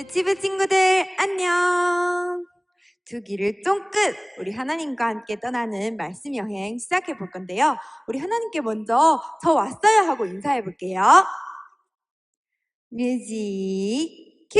유치부 친구들 안녕! 두 길을 쫑긋! 우리 하나님과 함께 떠나는 말씀 여행 시작해 볼 건데요. 우리 하나님께 먼저 저 왔어요 하고 인사해 볼게요. 뮤직 큐!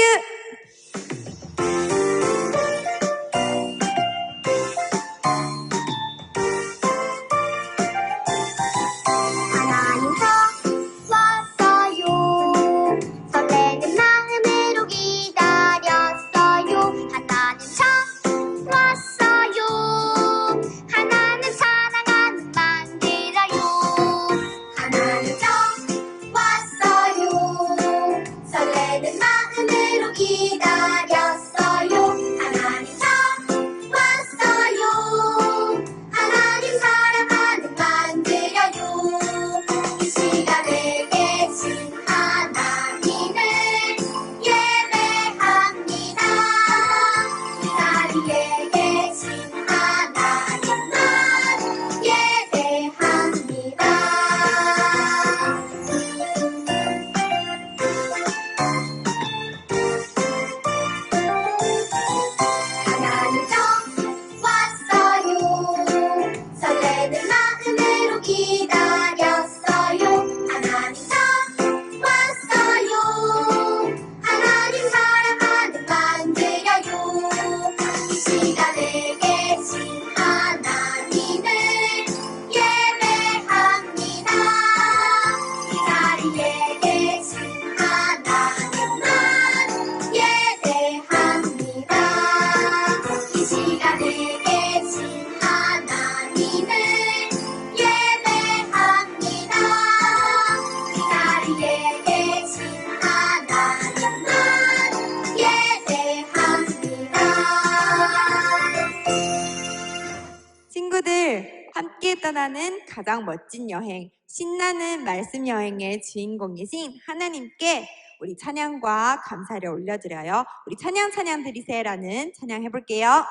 친구들, 함께 떠나는 가장 멋진 여행, 신나는 말씀 여행의 주인공이신 하나님께 우리 찬양과 감사를 올려드려요. 우리 찬양 드리세요라는 찬양 해볼게요.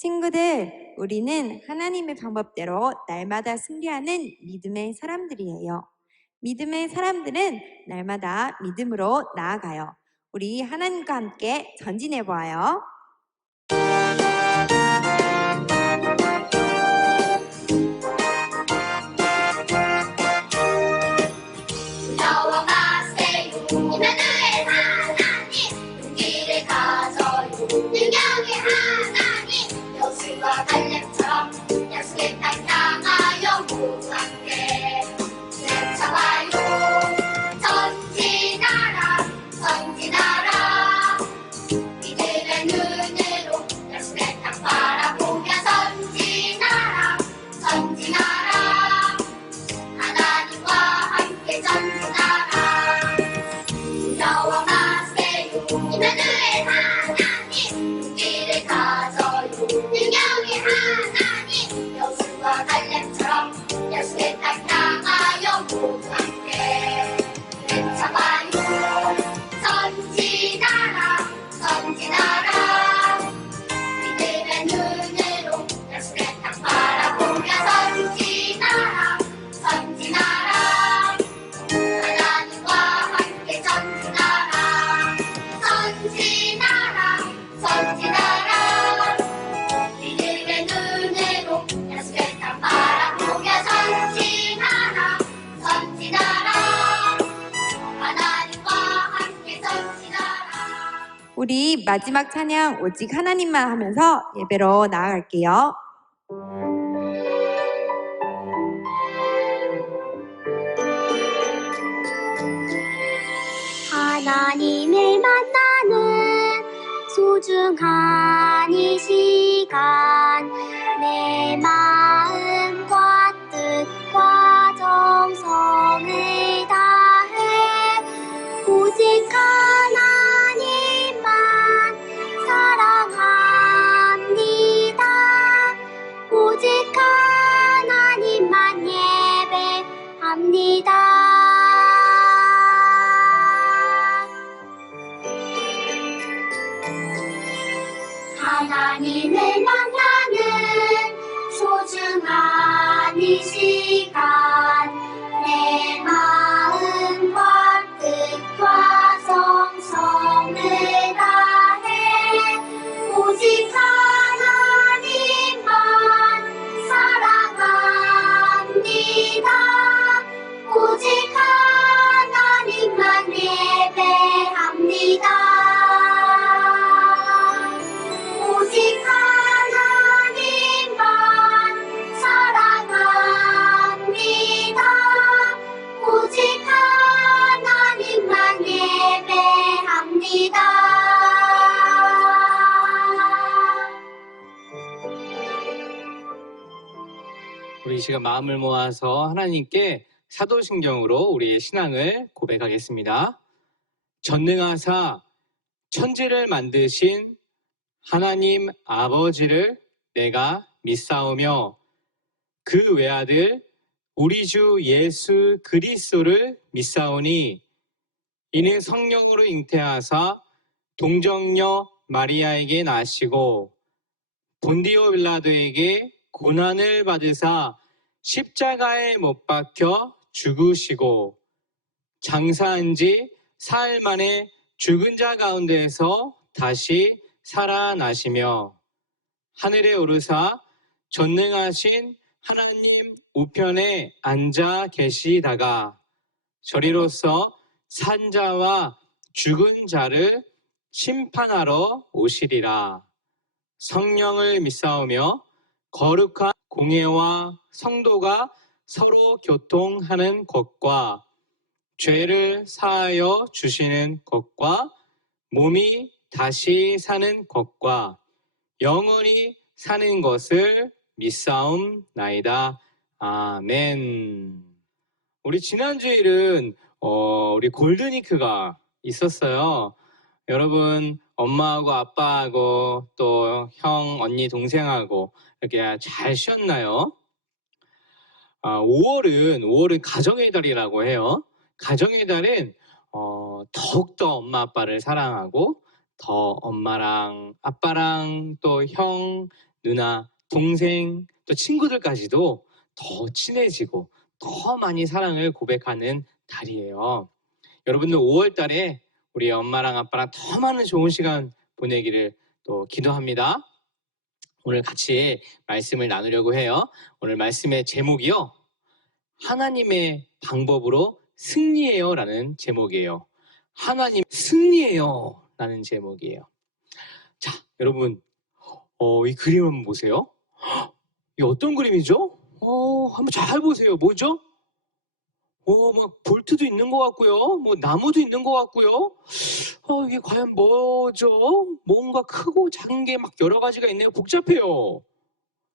친구들, 우리는 하나님의 방법대로 날마다 승리하는 믿음의 사람들이에요. 믿음의 사람들은 날마다 믿음으로 나아가요. 우리 하나님과 함께 전진해보아요. 달력처럼 약속의 땅 향하여 무함께 외쳐봐요. 전진하라 전진하라 믿음의 눈 우리 마지막 찬양 오직 하나님만 하면서 예배로 나아갈게요. 하나님을 만나는 소중한 이 시간, 내 마음과 뜻과 정성을 다해 오직 하나님만 사랑합니다. 오직 하나님만 예배합니다. 하나님을 만나는 소중한 이 시간, 내 마음과 뜻과 정성을 다해 오직 하나님만 사랑합니다. 오직 하나님만 예배합니다. 오직 하나님만 사랑합니다. 오직 하나님만 예배합니다. 우리 이 시간 마음을 모아서 하나님께 사도신경으로 우리의 신앙을 고백하겠습니다. 전능하사 천지를 만드신 하나님 아버지를 내가 믿사오며 그 외아들 우리 주 예수 그리스도를 믿사오니 이는 성령으로 잉태하사 동정녀 마리아에게 나시고 본디오 빌라도에게 고난을 받으사 십자가에 못 박혀 죽으시고 장사한 지 사흘 만에 죽은 자 가운데에서 다시 살아나시며 하늘에 오르사 전능하신 하나님 우편에 앉아 계시다가 저리로서 산자와 죽은 자를 심판하러 오시리라. 성령을 믿사오며 거룩한 공예와 성도가 서로 교통하는 것과 죄를 사하여 주시는 것과 몸이 다시 사는 것과 영원히 사는 것을 믿사옵나이다. 아멘. 우리 지난주일은 우리 골든위크가 있었어요. 여러분 엄마하고 아빠하고 또 형, 언니, 동생하고 이렇게 잘 쉬었나요? 5월은 가정의 달이라고 해요. 가정의 달은 더욱더 엄마 아빠를 사랑하고 더 엄마랑 아빠랑 또 형, 누나, 동생, 또 친구들까지도 더 친해지고 더 많이 사랑을 고백하는 달이에요. 여러분들 5월 달에 우리 엄마랑 아빠랑 더 많은 좋은 시간 보내기를 또 기도합니다. 오늘 같이 말씀을 나누려고 해요. 오늘 말씀의 제목이요. 하나님의 방법으로 승리해요 라는 제목이에요. 하나님 승리해요 라는 제목이에요. 자, 여러분 이 그림 한번 보세요. 이 어떤 그림이죠? 한번 잘 보세요. 뭐죠? 막 볼트도 있는 것 같고요. 뭐 나무도 있는 것 같고요. 이게 과연 뭐죠? 뭔가 크고 작은 게 막 여러 가지가 있네요. 복잡해요.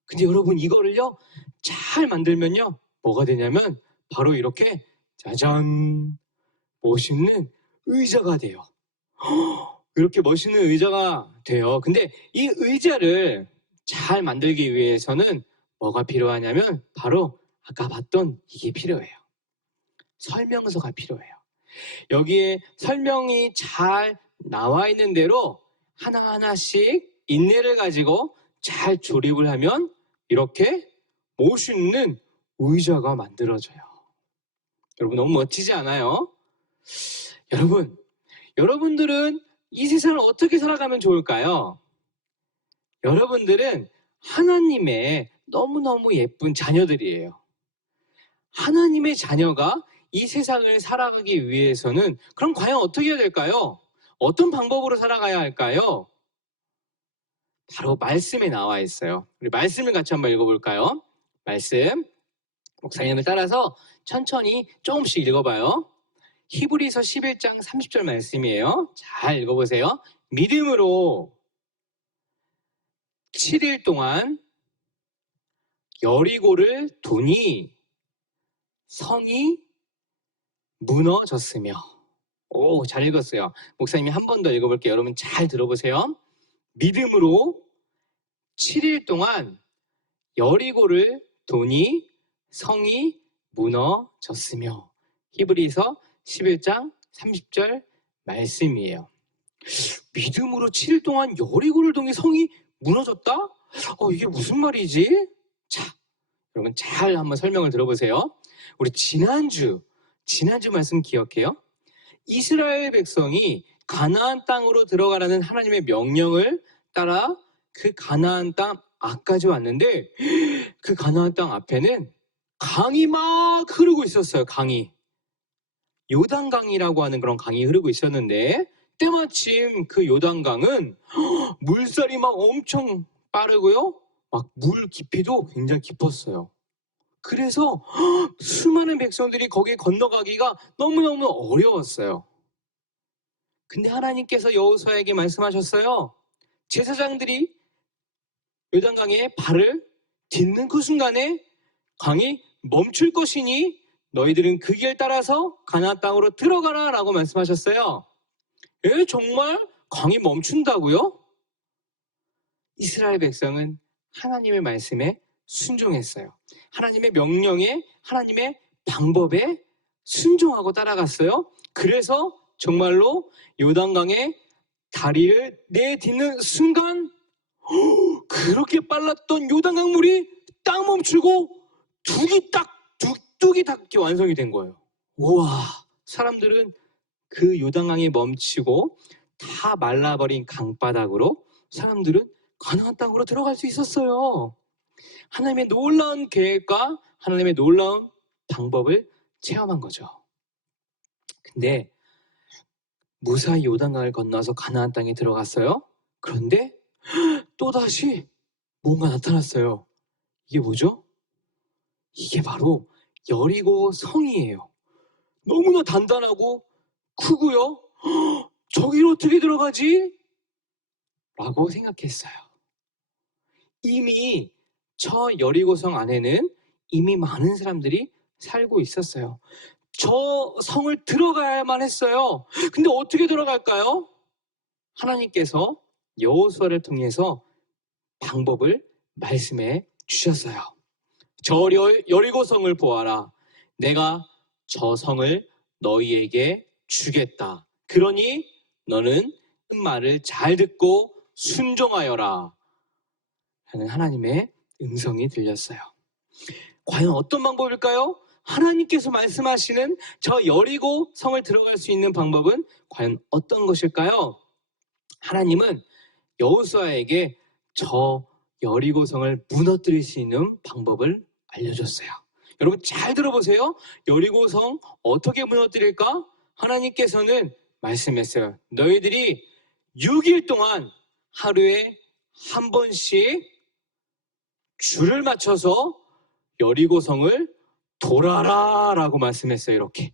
근데 여러분 이거를요 잘 만들면요 뭐가 되냐면 바로 이렇게 짜잔 멋있는 의자가 돼요. 이렇게 멋있는 의자가 돼요. 근데 이 의자를 잘 만들기 위해서는 뭐가 필요하냐면 바로 아까 봤던 이게 필요해요. 설명서가 필요해요. 여기에 설명이 잘 나와 있는 대로 하나하나씩 인내를 가지고 잘 조립을 하면 이렇게 멋있는 의자가 만들어져요. 여러분 너무 멋지지 않아요? 여러분들은 이 세상을 어떻게 살아가면 좋을까요? 여러분들은 하나님의 너무너무 예쁜 자녀들이에요. 하나님의 자녀가 이 세상을 살아가기 위해서는 그럼 과연 어떻게 해야 될까요? 어떤 방법으로 살아가야 할까요? 바로 말씀에 나와 있어요. 우리 말씀을 같이 한번 읽어볼까요? 말씀, 목사님을 따라서 천천히 조금씩 읽어봐요. 히브리서 11장 30절 말씀이에요. 잘 읽어보세요. 믿음으로 7일 동안 여리고를 도니 성이 무너졌으며. 오, 잘 읽었어요. 목사님이 한 번 더 읽어볼게요. 여러분 잘 들어보세요. 믿음으로 7일 동안 여리고를 도니 성이 무너졌으며. 히브리서 11장 30절 말씀이에요. 믿음으로 7일 동안 여리고를 도니 성이 무너졌다? 이게 무슨 말이지? 자, 여러분 잘 한번 설명을 들어보세요. 우리 지난주 말씀 기억해요? 이스라엘 백성이 가나안 땅으로 들어가라는 하나님의 명령을 따라 그 가나안 땅 앞까지 왔는데, 그 가나안 땅 앞에는 강이 막 흐르고 있었어요. 강이. 요단강이라고 하는 그런 강이 흐르고 있었는데, 때마침 그 요단강은 물살이 막 엄청 빠르고요, 막 물 깊이도 굉장히 깊었어요. 그래서 수많은 백성들이 거기에 건너가기가 너무너무 어려웠어요. 근데 하나님께서 여호수아에게 말씀하셨어요. 제사장들이 요단강에 발을 딛는 그 순간에 강이 멈출 것이니 너희들은 그 길 따라서 가나안 땅으로 들어가라 라고 말씀하셨어요. 정말 강이 멈춘다고요? 이스라엘 백성은 하나님의 말씀에 순종했어요. 하나님의 명령에, 하나님의 방법에 순종하고 따라갔어요. 그래서 정말로 요단강에 다리를 내딛는 순간 그렇게 빨랐던 요단강 물이 딱 멈추고 뚝뚝이 닿게 완성이 된 거예요. 우와, 사람들은 그 요단강이 멈추고 다 말라버린 강바닥으로 사람들은 가나안 땅으로 들어갈 수 있었어요. 하나님의 놀라운 계획과 하나님의 놀라운 방법을 체험한 거죠. 근데 무사히 요단강을 건너서 가나안 땅에 들어갔어요. 그런데 또다시 뭔가 나타났어요. 이게 뭐죠? 이게 바로 여리고 성이에요. 너무나 단단하고 크고요. 저기로 어떻게 들어가지? 라고 생각했어요. 이미 저 여리고성 안에는 이미 많은 사람들이 살고 있었어요. 저 성을 들어가야만 했어요. 근데 어떻게 들어갈까요? 하나님께서 여호수아를 통해서 방법을 말씀해 주셨어요. 저 여리고성을 보아라. 내가 저 성을 너희에게 주겠다. 그러니 너는 말을 잘 듣고 순종하여라. 하는 하나님의 음성이 들렸어요. 과연 어떤 방법일까요? 하나님께서 말씀하시는 저 여리고 성을 들어갈 수 있는 방법은 과연 어떤 것일까요? 하나님은 여호수아에게 저 여리고 성을 무너뜨릴 수 있는 방법을 알려줬어요. 여러분 잘 들어보세요. 여리고 성 어떻게 무너뜨릴까? 하나님께서는 말씀했어요. 너희들이 6일 동안 하루에 한 번씩 줄을 맞춰서 여리고 성을 돌아라 라고 말씀했어요. 이렇게.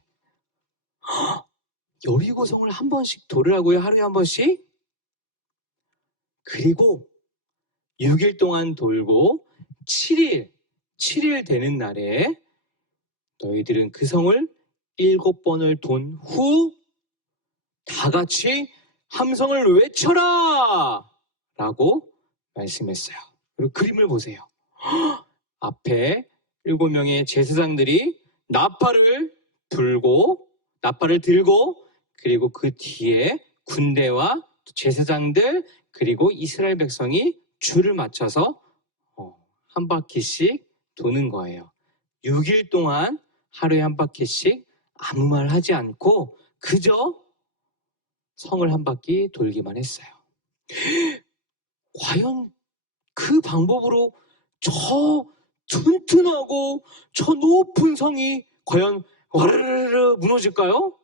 여리고 성을 한 번씩 돌으라고요? 하루에 한 번씩? 그리고 6일 동안 돌고 7일 되는 날에 너희들은 그 성을 7번을 돈 후 다 같이 함성을 외쳐라 라고 말씀했어요. 그리고 그림을 보세요. 앞에 7명의 제사장들이 나팔을 들고 그리고 그 뒤에 군대와 제사장들 그리고 이스라엘 백성이 줄을 맞춰서 한 바퀴씩 도는 거예요. 6일 동안 하루에 한 바퀴씩 아무 말 하지 않고 그저 성을 한 바퀴 돌기만 했어요. 과연 그 방법으로 저 튼튼하고 저 높은 성이 과연 와르르르 무너질까요?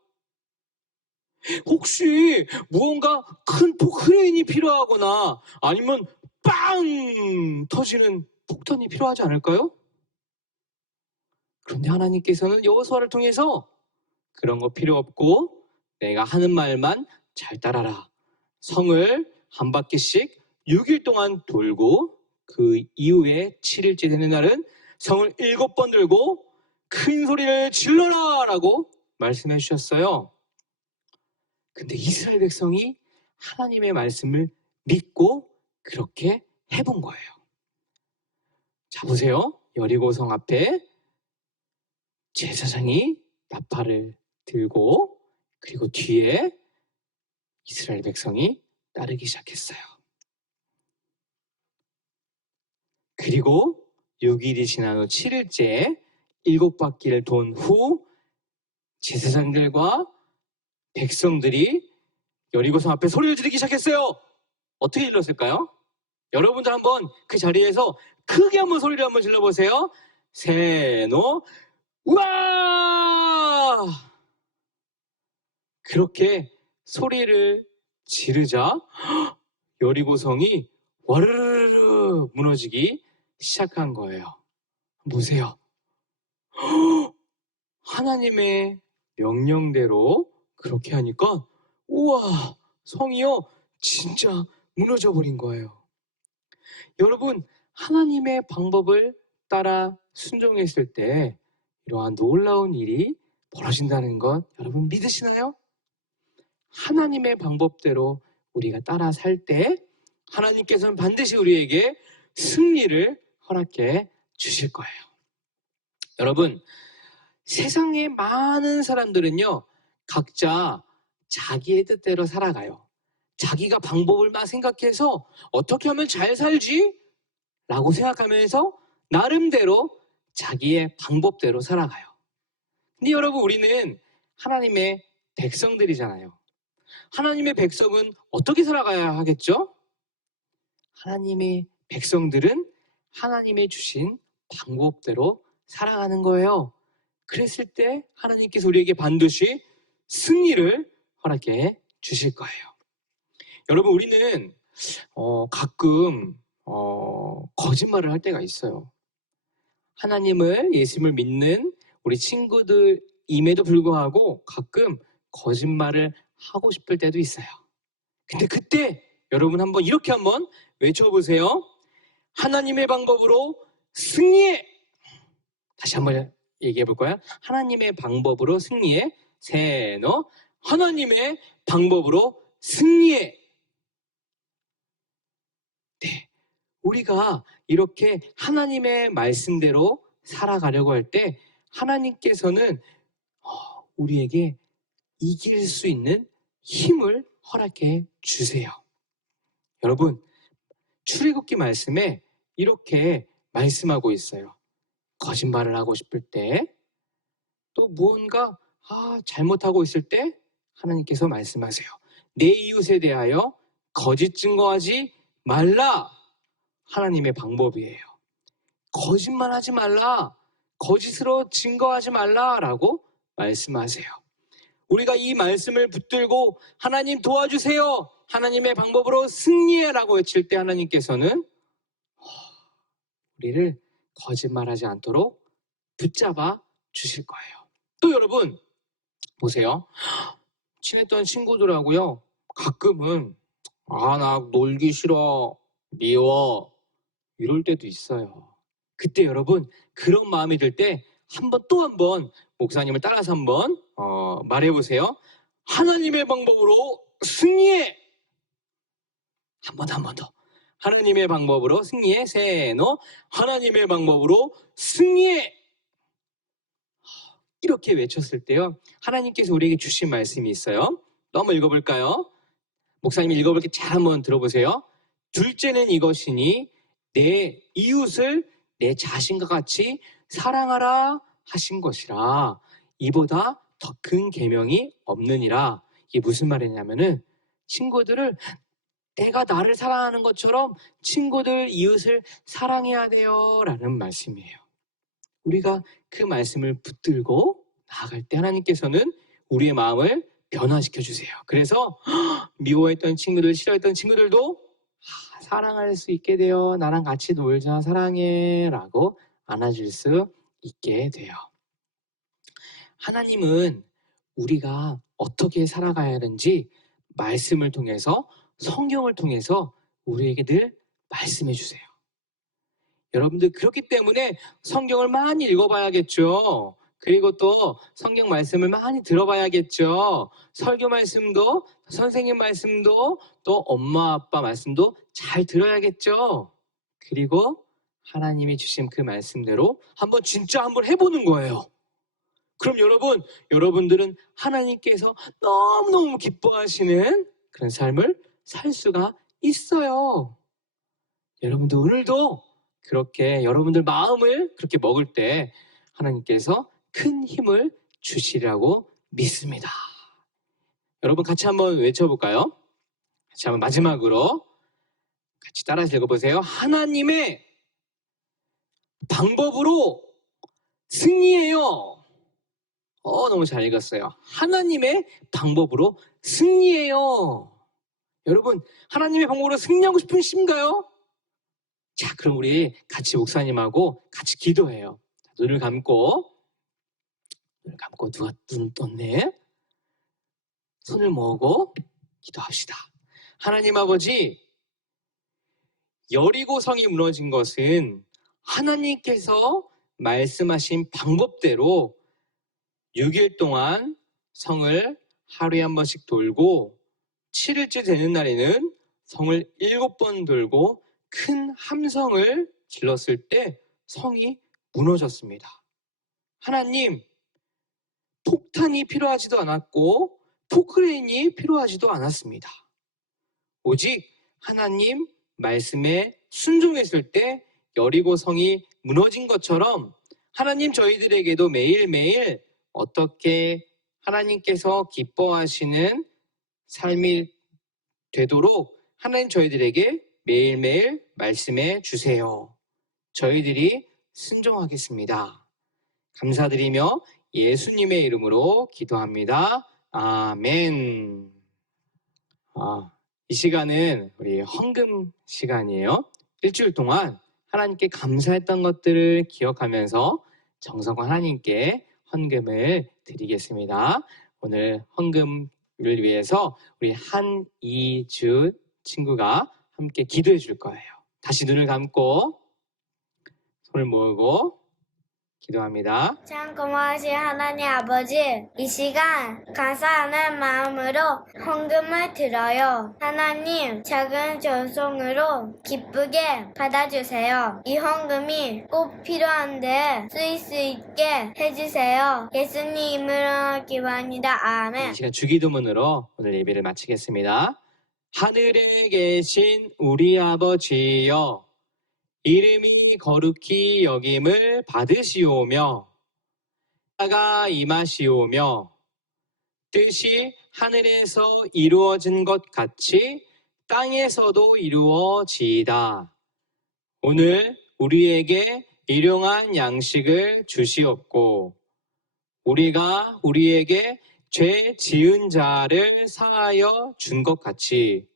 혹시 무언가 큰 크레인이 필요하거나 아니면 빵 터지는 폭탄이 필요하지 않을까요? 그런데 하나님께서는 여호수아를 통해서 그런 거 필요 없고 내가 하는 말만 잘 따라라. 성을 한 바퀴씩 6일 동안 돌고 그 이후에 7일째 되는 날은 성을 7번 들고 큰 소리를 질러라 라고 말씀해 주셨어요. 근데 이스라엘 백성이 하나님의 말씀을 믿고 그렇게 해본 거예요. 자, 보세요. 여리고성 앞에 제사장이 나팔을 들고 그리고 뒤에 이스라엘 백성이 따르기 시작했어요. 그리고 6일이 지난 후 7일째 7바퀴를 돈 후 제사장들과 백성들이 여리고성 앞에 소리를 지르기 시작했어요. 어떻게 질렀을까요? 여러분들 한번 그 자리에서 크게 한번 소리를 한번 질러보세요. 세노 우와! 그렇게 소리를 지르자 여리고성이 와르르르 무너지기 시작한 거예요. 보세요. 하나님의 명령대로 그렇게 하니까 우와, 성이요 진짜 무너져 버린 거예요. 여러분, 하나님의 방법을 따라 순종했을 때 이러한 놀라운 일이 벌어진다는 것 여러분 믿으시나요? 하나님의 방법대로 우리가 따라 살 때 하나님께서는 반드시 우리에게 승리를 허락해 주실 거예요. 여러분, 세상의 많은 사람들은요, 각자 자기의 뜻대로 살아가요. 자기가 방법을 막 생각해서 어떻게 하면 잘 살지? 라고 생각하면서 나름대로 자기의 방법대로 살아가요. 근데 여러분, 우리는 하나님의 백성들이잖아요. 하나님의 백성은 어떻게 살아가야 하겠죠? 하나님의 백성들은 하나님의 주신 방법대로 살아가는 거예요. 그랬을 때 하나님께서 우리에게 반드시 승리를 허락해 주실 거예요. 여러분, 우리는 가끔 거짓말을 할 때가 있어요. 하나님을, 예수님을 믿는 우리 친구들임에도 불구하고 가끔 거짓말을 하고 싶을 때도 있어요. 근데 그때 여러분 한번 이렇게 한번 외쳐보세요. 하나님의 방법으로 승리해. 다시 한번 얘기해 볼 거야. 하나님의 방법으로 승리해. 세노. 하나님의 방법으로 승리해. 네. 우리가 이렇게 하나님의 말씀대로 살아가려고 할 때 하나님께서는 우리에게 이길 수 있는 힘을 허락해 주세요. 여러분, 출애굽기 말씀에 이렇게 말씀하고 있어요. 거짓말을 하고 싶을 때, 또 무언가 잘못하고 있을 때 하나님께서 말씀하세요. 내 이웃에 대하여 거짓 증거하지 말라. 하나님의 방법이에요. 거짓말하지 말라. 거짓으로 증거하지 말라라고 말씀하세요. 우리가 이 말씀을 붙들고 하나님 도와주세요. 하나님의 방법으로 승리해라고 외칠 때 하나님께서는 우리를 거짓말하지 않도록 붙잡아 주실 거예요. 또 여러분 보세요. 친했던 친구들하고요. 가끔은 나 놀기 싫어, 미워 이럴 때도 있어요. 그때 여러분 그런 마음이 들 때 또 한 번 목사님을 따라서 한번 말해보세요. 하나님의 방법으로 승리해. 한 번 더. 하나님의 방법으로 승리해. 세노. 하나님의 방법으로 승리해. 이렇게 외쳤을 때요. 하나님께서 우리에게 주신 말씀이 있어요. 또 한번 읽어볼까요? 목사님이 읽어볼게 잘 한번 들어보세요. 둘째는 이것이니 내 이웃을 내 자신과 같이 사랑하라 하신 것이라. 이보다 더 큰 계명이 없느니라. 이게 무슨 말이냐면은 친구들을 내가 나를 사랑하는 것처럼 친구들, 이웃을 사랑해야 돼요 라는 말씀이에요. 우리가 그 말씀을 붙들고 나아갈 때 하나님께서는 우리의 마음을 변화시켜 주세요. 그래서 미워했던 친구들, 싫어했던 친구들도 사랑할 수 있게 되어 나랑 같이 놀자, 사랑해 라고 안아줄 수 있게 돼요. 하나님은 우리가 어떻게 살아가야 하는지 말씀을 통해서, 성경을 통해서 우리에게 늘 말씀해 주세요. 여러분들 그렇기 때문에 성경을 많이 읽어봐야겠죠. 그리고 또 성경 말씀을 많이 들어봐야겠죠. 설교 말씀도, 선생님 말씀도, 또 엄마 아빠 말씀도 잘 들어야겠죠. 그리고 하나님이 주신 그 말씀대로 진짜 한번 해보는 거예요. 그럼 여러분들은 하나님께서 너무너무 기뻐하시는 그런 삶을 살 수가 있어요. 여러분들 오늘도 그렇게 여러분들 마음을 그렇게 먹을 때 하나님께서 큰 힘을 주시리라고 믿습니다. 여러분 같이 한번 외쳐볼까요? 같이 한번 마지막으로 같이 따라서 읽어보세요. 하나님의 방법으로 승리해요. 너무 잘 읽었어요. 하나님의 방법으로 승리해요. 여러분 하나님의 방법으로 승리하고 싶으신가요? 자, 그럼 우리 같이 목사님하고 같이 기도해요. 눈을 감고 누가 눈 떴네? 손을 모으고 기도합시다. 하나님 아버지, 여리고성이 무너진 것은 하나님께서 말씀하신 방법대로 6일 동안 성을 하루에 한 번씩 돌고 7일째 되는 날에는 성을 7번 돌고 큰 함성을 질렀을 때 성이 무너졌습니다. 하나님, 폭탄이 필요하지도 않았고 포크레인이 필요하지도 않았습니다. 오직 하나님 말씀에 순종했을 때 여리고성이 무너진 것처럼 하나님 저희들에게도 매일매일 어떻게 하나님께서 기뻐하시는 삶이 되도록 하나님 저희들에게 매일매일 말씀해 주세요. 저희들이 순종하겠습니다. 감사드리며 예수님의 이름으로 기도합니다. 아멘. 이 시간은 우리 헌금 시간이에요. 일주일 동안 하나님께 감사했던 것들을 기억하면서 정성과 하나님께 헌금을 드리겠습니다. 오늘 헌금을 위해서 우리 한이주 친구가 함께 기도해 줄 거예요. 다시 눈을 감고 손을 모으고 기도합니다. 참 고마우신 하나님 아버지, 이 시간 감사하는 마음으로 헌금을 드려요. 하나님, 작은 전송으로 기쁘게 받아주세요. 이 헌금이 꼭 필요한데 쓰일 수 있게 해주세요. 예수님 이름으로 기도합니다. 아멘. 이 시간 주기도문으로 오늘 예배를 마치겠습니다. 하늘에 계신 우리 아버지여, 이름이 거룩히 여김을 받으시오며 나라가 임하시오며 뜻이 하늘에서 이루어진 것 같이 땅에서도 이루어지이다. 오늘 우리에게 일용할 양식을 주시옵고 우리가 우리에게 죄 지은 자를 사하여 준 것 같이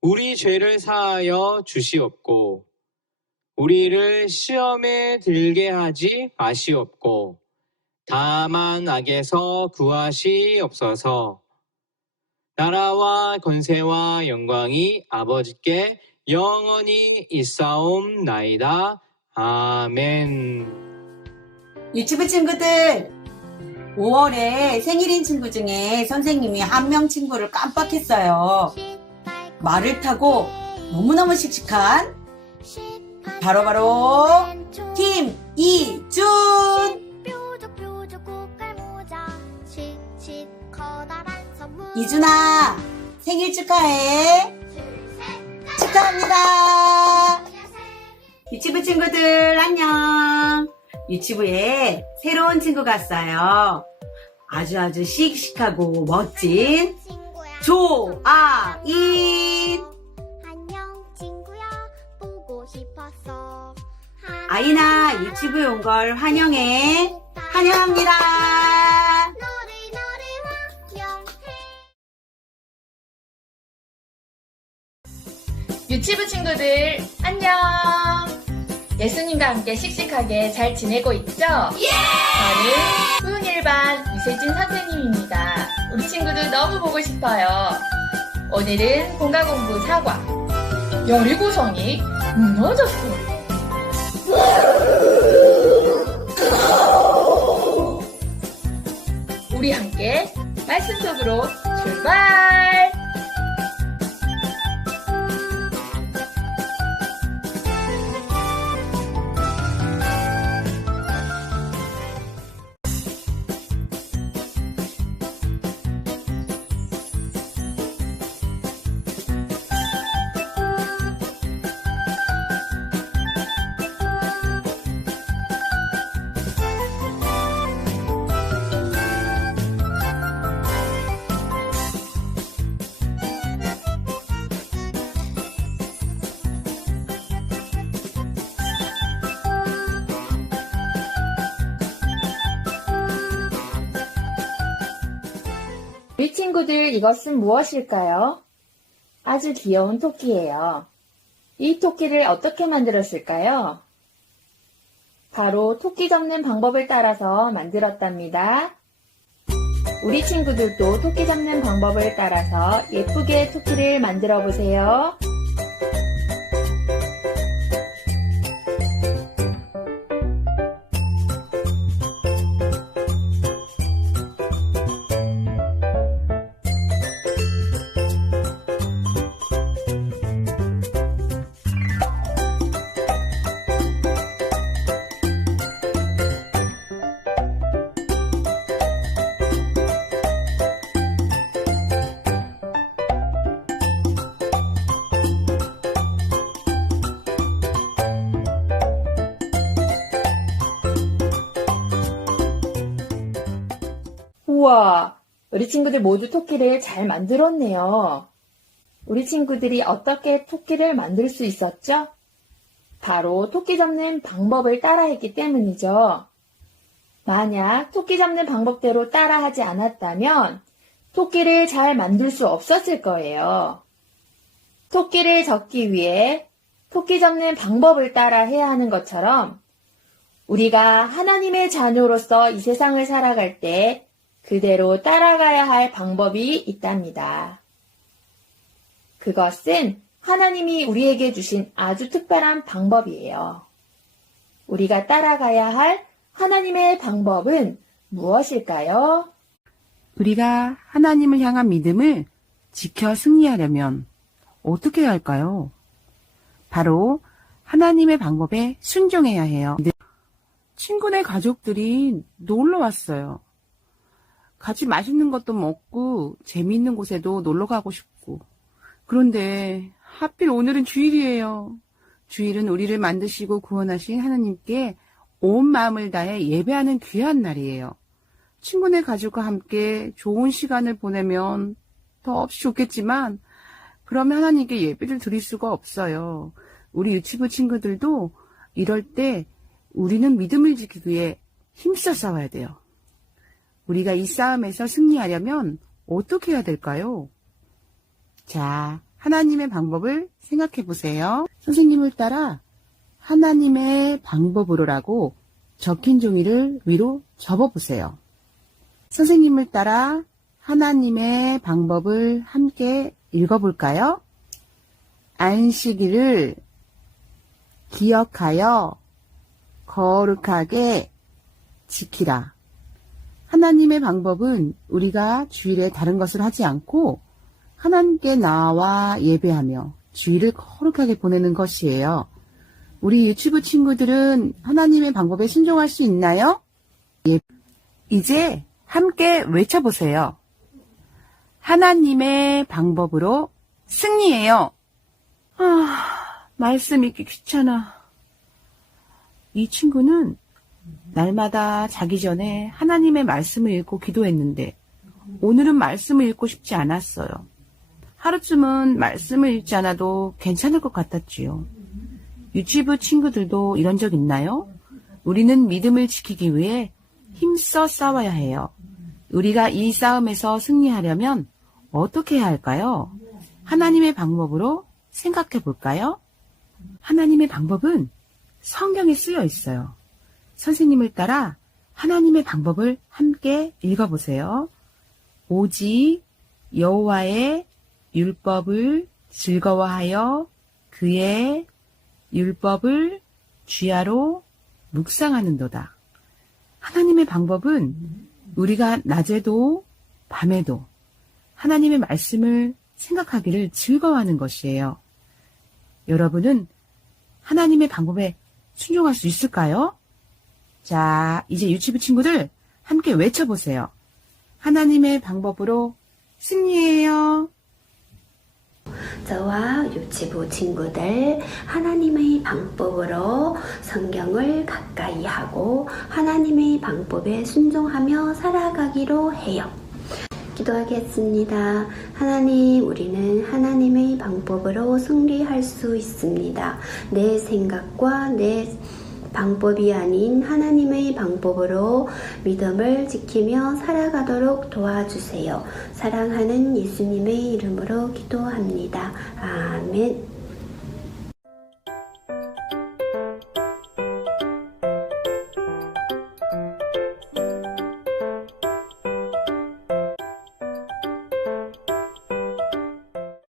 우리 죄를 사하여 주시옵고 우리를 시험에 들게 하지 마시옵고 다만 악에서 구하시옵소서. 나라와 권세와 영광이 아버지께 영원히 있사옵나이다. 아멘. 유치부 친구들, 5월에 생일인 친구 중에 선생님이 한 명 친구를 깜빡했어요. 말을 타고 너무너무 씩씩한 바로 김이준. 이준아, 생일 축하해. 축하합니다. 유치부 친구들 안녕. 유치부에 새로운 친구가 왔어요. 아주 씩씩하고 멋진 조아인. 안녕 친구야 보고 싶었어. 아이나 유치부에 온 걸 환영해. 환영합니다. 너를 유치부 친구들 안녕. 예수님과 함께 씩씩하게 잘 지내고 있죠? 저는 푸은일반 이세진 선생님입니다. 우리 친구들 너무 보고 싶어요. 오늘은 공가공부 사과. 여리고성이 무너졌어. 우리 함께 말씀 속으로 출발! 우리 친구들 이것은 무엇일까요? 아주 귀여운 토끼예요. 이 토끼를 어떻게 만들었을까요? 바로 토끼 잡는 방법을 따라서 만들었답니다. 우리 친구들도 토끼 잡는 방법을 따라서 예쁘게 토끼를 만들어 보세요. 우와, 우리 친구들 모두 토끼를 잘 만들었네요. 우리 친구들이 어떻게 토끼를 만들 수 있었죠? 바로 토끼 잡는 방법을 따라했기 때문이죠. 만약 토끼 잡는 방법대로 따라하지 않았다면 토끼를 잘 만들 수 없었을 거예요. 토끼를 잡기 위해 토끼 잡는 방법을 따라 해야 하는 것처럼 우리가 하나님의 자녀로서 이 세상을 살아갈 때 그대로 따라가야 할 방법이 있답니다. 그것은 하나님이 우리에게 주신 아주 특별한 방법이에요. 우리가 따라가야 할 하나님의 방법은 무엇일까요? 우리가 하나님을 향한 믿음을 지켜 승리하려면 어떻게 해야 할까요? 바로 하나님의 방법에 순종해야 해요. 친구네 가족들이 놀러 왔어요. 같이 맛있는 것도 먹고 재미있는 곳에도 놀러 가고 싶고. 그런데 하필 오늘은 주일이에요. 주일은 우리를 만드시고 구원하신 하나님께 온 마음을 다해 예배하는 귀한 날이에요. 친구네 가족과 함께 좋은 시간을 보내면 더없이 좋겠지만 그러면 하나님께 예배를 드릴 수가 없어요. 우리 유치부 친구들도 이럴 때 우리는 믿음을 지키기 위해 힘써 싸워야 돼요. 우리가 이 싸움에서 승리하려면 어떻게 해야 될까요? 자, 하나님의 방법을 생각해 보세요. 선생님을 따라 하나님의 방법으로라고 적힌 종이를 위로 접어보세요. 선생님을 따라 하나님의 방법을 함께 읽어볼까요? 안식일을 기억하여 거룩하게 지키라. 하나님의 방법은 우리가 주일에 다른 것을 하지 않고 하나님께 나와 예배하며 주일을 거룩하게 보내는 것이에요. 우리 유치부 친구들은 하나님의 방법에 순종할 수 있나요? 이제 함께 외쳐보세요. 하나님의 방법으로 승리해요. 말씀 읽기 귀찮아. 이 친구는 날마다 자기 전에 하나님의 말씀을 읽고 기도했는데 오늘은 말씀을 읽고 싶지 않았어요. 하루쯤은 말씀을 읽지 않아도 괜찮을 것 같았지요. 유치부 친구들도 이런 적 있나요? 우리는 믿음을 지키기 위해 힘써 싸워야 해요. 우리가 이 싸움에서 승리하려면 어떻게 해야 할까요? 하나님의 방법으로 생각해 볼까요? 하나님의 방법은 성경에 쓰여 있어요. 선생님을 따라 하나님의 방법을 함께 읽어보세요. 오직 여호와의 율법을 즐거워하여 그의 율법을 주야로 묵상하는도다. 하나님의 방법은 우리가 낮에도 밤에도 하나님의 말씀을 생각하기를 즐거워하는 것이에요. 여러분은 하나님의 방법에 순종할 수 있을까요? 자, 이제 유치부 친구들 함께 외쳐보세요. 하나님의 방법으로 승리해요. 저와 유치부 친구들 하나님의 방법으로 성경을 가까이 하고 하나님의 방법에 순종하며 살아가기로 해요. 기도하겠습니다. 하나님, 우리는 하나님의 방법으로 승리할 수 있습니다. 내 생각과 내 방법이 아닌 하나님의 방법으로 믿음을 지키며 살아가도록 도와주세요. 사랑하는 예수님의 이름으로 기도합니다. 아멘.